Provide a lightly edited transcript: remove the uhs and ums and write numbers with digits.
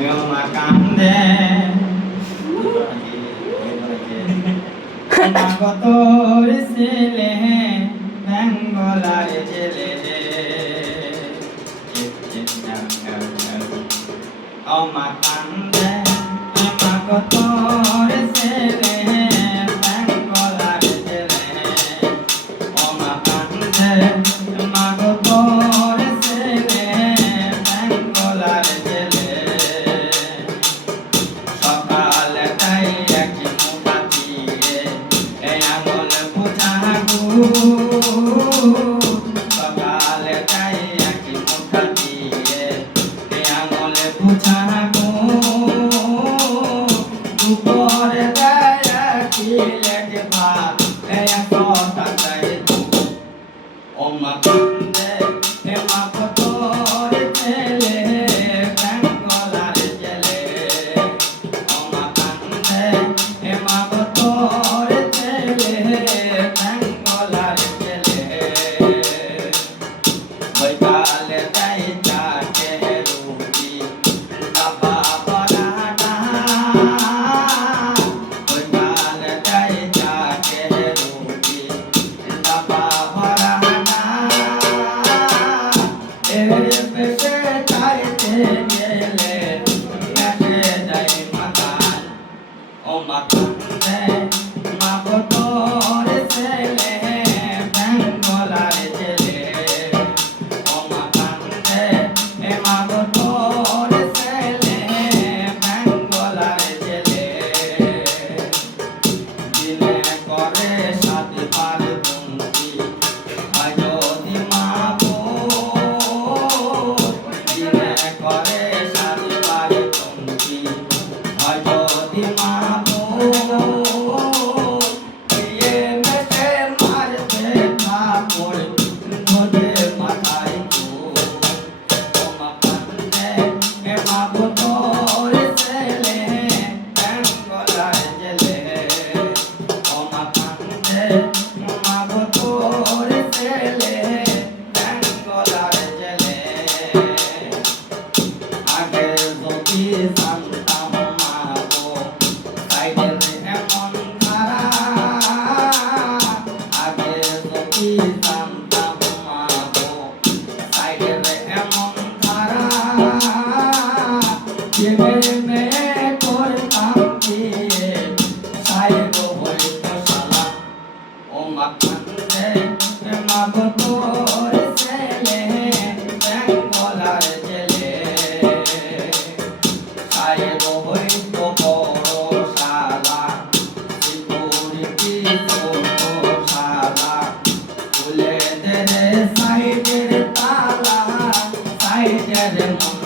মা কান্দে কত ছেলে বেঙ্গলার জেলে মা কান্দে মা কত ছেলে বেঙ্গলার জেলে মা কান্দে মা কত ছেলে বেঙ্গলার জেলে সকালে তাই এক মুঠা দিয়ে আঙুল বুঝাবো সকালে তাই এক মুঠা দিয়ে আঙুল বুঝাবো দুপুরে দেয় কিলেক ভাত কথা চাই ও মা কান্দে মা কত ছেলে বেঙ্গলার জেলে ও মা কান্দে মা কত ছেলে বেঙ্গলার জেলে বৈকালে তাই চাটে রুটি বাবা পরাটা বৈকালে তাই চাটে রুটি বাবা পরাটা এর পেটে চাইতে গেলে মেটে যাই মাথায় ও মা কান্দে মা কত ছেলে বেঙ্গলার জেলে ও মা কান্দে মা কত ছেলে বেঙ্গলার জেলে দিনে করে সাত পার বন্দি হয় যদি মা দিনে করে সাত পার বন্দি হয় যদি মা জানতাম মাগো সাইডের এমন ধারা আগে যদি জানতাম মাগো সাইডের এমন ধারা মেয়ে করতাম বিয়ে সাইড হইতো শালা ও মা কান্দে মা কত ছেলে বেঙ্গলার জেলে সাহেব হইতো বড় শালা সিকিউরিটি ছোট শালা খুলে দে সাইডের তালা সাইডের মন